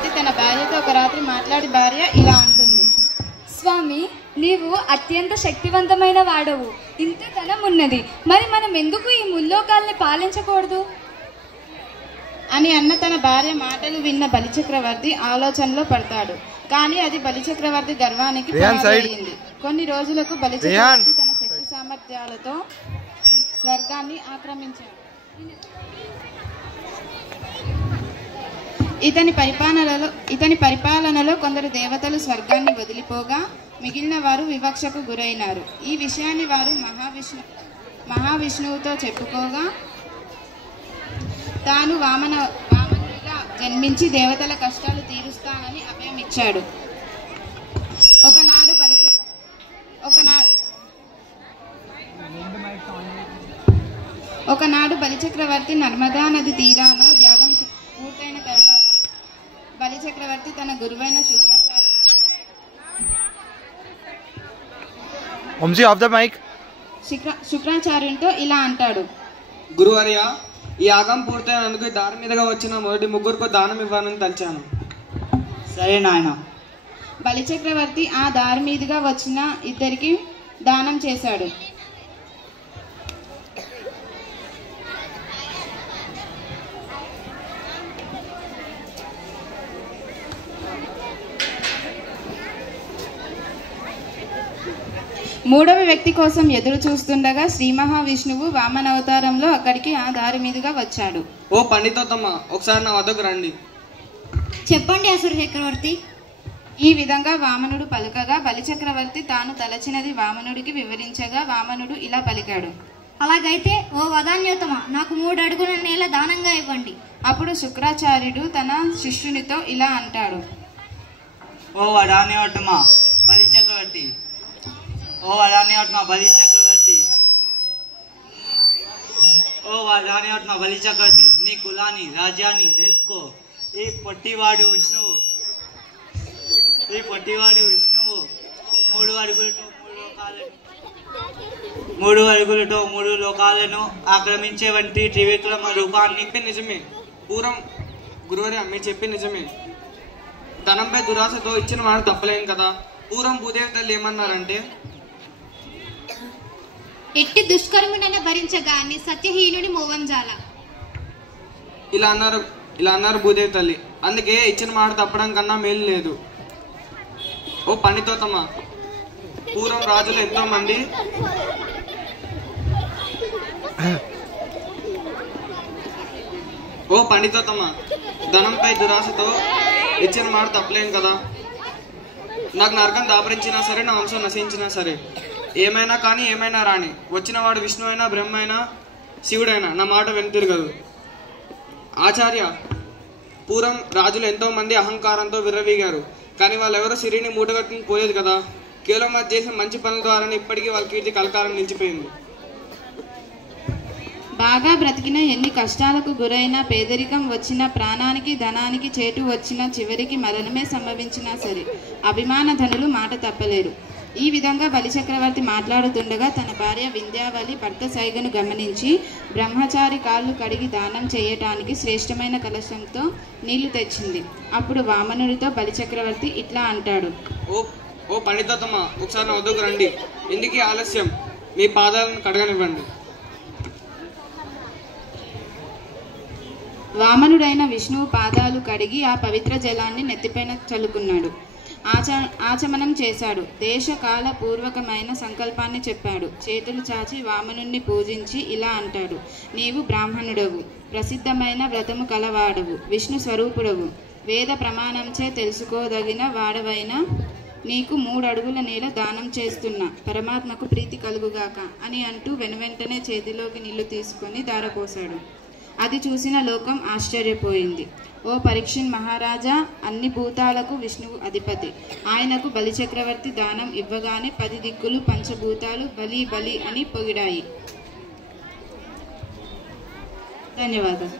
బలిచక్రవర్తి తన భార్యతో ఒక రాత్రి మాట్లాడి భార్య ఇలా అంటుంది. స్వామి, నీవు అత్యంత శక్తివంతమైన వాడవు, ఇంత ధనం ఉన్నది, మరి మనం ఎందుకు ఈ ముల్లోకాల్ని పాలించకూడదు అని అన్న తన భార్య మాటలు విన్న బలిచక్రవర్తి ఆలోచనలో పడతాడు. కానీ అది బలిచక్రవర్తి గర్వానికి పునాది. కొన్ని రోజులకు బలిచక్రవర్తి తన శక్తి సామర్థ్యాలతో స్వర్గాన్ని ఆక్రమించాడు. ఇతని పరిపాలనలో కొందరు దేవతలు స్వర్గాన్ని వదిలిపోగా మిగిలిన వారు వివక్షకు గురైనారు. ఈ విషయాన్ని వారు మహావిష్ణువుతో చెప్పుకోగా తాను వామనుడిగా జన్మించి దేవతల కష్టాలు తీరుస్తానని అభయం ఇచ్చాడు. ఒకనాడు బలిచక్రవర్తి నర్మదా నది తీరాన యాగం పూర్తయిన తర్వాత బలిచక్రవర్తి తన గురువైన శుక్రాచార్యునితో ఇలా అంటాడు. గురువర్య, ఈ యాగం పూర్తయినందుకు దారి మీదుగా వచ్చిన మొదటి ముగ్గురుకు దానం ఇవ్వాలని తలిచాను. సరే నాయన. బలిచక్రవర్తి ఆ దారి మీదుగా వచ్చిన ఇద్దరికి దానం చేశాడు. మూడవ వ్యక్తి కోసం ఎదురు చూస్తుండగా శ్రీ మహావిష్ణువు వామనవతారంలో అక్కడికి ఆ దారి మీదుగా వచ్చాడు. ఓ పండితోత్తమ్మ, ఒకసారి నా వద్దకు రండి. చెప్పండి అసుర చక్రవర్తి. ఈ విధంగా వామనుడు పలుకగా బలిచక్రవర్తి తాను తలచినది వామనుడికి వివరించగా వామనుడు ఇలా పలికాడు. అలాగైతే ఓ వదాన్యోత్తమ, నాకు 3 అడుగుల నేల దానంగా ఇవ్వండి. అప్పుడు శుక్రాచార్యుడు తన శిష్యునితో ఇలా అంటాడు. ఓ వదాన్యోత్తమ బలిచక్రవర్తి, ఓ వదాన్యోత్తమ బలిచక్రవర్తి, ఓ వదాన్యోత్తమ బలిచక్రవర్తి, నీ కులాన్ని రాజ్యాన్ని నిలుపుకో. ఈ పొట్టివాడు విష్ణువు 3 అడుగులతో 3 లోకాలను ఆక్రమించే వంటి త్రివిక్రమ రూపాన్ని. నిజమే పూర్వం గురువర్య, మీరు చెప్పి నిజమే. ధనంపై దురాశతో ఇచ్చిన వాడు తప్పలేను కదా. పూర్వం భూదేవి తల్లి ఏమన్నారంటే, ఎట్టి దుష్కర్ముడన భరించగా నీ సత్యహీనుడి మోవంజాల. ఇలా అన్నారు భూదేవి తల్లి. అందుకే ఇచ్చిన మాట తప్పడం కన్నా మేలు లేదు. ఓ పండితోత్తమ, పూర్వం రాజులు ఎంతో మంది ధనంపై దురాశతో ఇచ్చిన మాట తప్పలేను కదా. నాకు నరకం దాపరించినా సరే, నా వంశం నశించినా సరే, ఏమైనా కానీ ఏమైనా రాని, వచ్చిన వాడు విష్ణు అయినా బ్రహ్మ అయినా శివుడైనా నా మాట వెనుతిరగదు. ఆచార్య, పూర్వం రాజులు ఎంతో మంది అహంకారంతో విర్రవీగారు. కానీ వాళ్ళెవరో సిరిని మూటగట్టుకుని పోలేదు కదా. కేవలం అది చేసిన మంచి పనుల ద్వారానే ఇప్పటికీ వాళ్ళ కీర్తి కలకాలం నిలిచిపోయింది. బాగా బ్రతికిన, ఎన్ని కష్టాలకు గురైన, పేదరికం వచ్చినా, ప్రాణానికి ధనానికి చేటు వచ్చినా, చివరికి మరణమే సంభవించినా సరే అభిమాన ధనులు మాట తప్పలేరు. ఈ విధంగా బలిచక్రవర్తి మాట్లాడుతుండగా తన భార్య వింధ్యావళి భర్త సైగను గమనించి బ్రహ్మచారి కాళ్ళు కడిగి దానం చేయటానికి శ్రేష్టమైన కలశంతో నీళ్లు తెచ్చింది. అప్పుడు వామనుడితో బలిచక్రవర్తి ఇట్లా అంటాడు. ఓ పండితోత్తమ, ఒకసారి నా వద్దకు రండి. ఎందుకు ఆలస్యం? మీ పాదాలను కడగనివ్వండి. వామనుడైన విష్ణువు పాదాలు కడిగి ఆ పవిత్ర జలాన్ని నెత్తిపైన చల్లుకున్నాడు. ఆచమనం చేశాడు. దేశకాల పూర్వకమైన సంకల్పాన్ని చెప్పాడు. చేతులు చాచి వామనుణ్ణి పూజించి ఇలా అంటాడు. నీవు బ్రాహ్మణుడవు, ప్రసిద్ధమైన వ్రతము కలవాడవు, విష్ణు స్వరూపుడవు, వేద ప్రమాణంచే తెలుసుకోదగిన వాడవైన నీకు 3 అడుగుల నేల దానం చేస్తున్నా, పరమాత్మకు ప్రీతి కలుగుగాక అని అంటూ వెనువెంటనే చేతిలోకి నీళ్లు తీసుకొని ధారపోశాడు. అది చూసిన లోకం ఆశ్చర్యపోయింది. ఓ పరీక్షిన్ మహారాజా, అన్ని భూతాలకు విష్ణువు అధిపతి. ఆయనకు బలిచక్రవర్తి దానం ఇవ్వగానే 10 దిక్కులు పంచభూతాలు బలి బలి అని పొగిడాయి. ధన్యవాదాలు.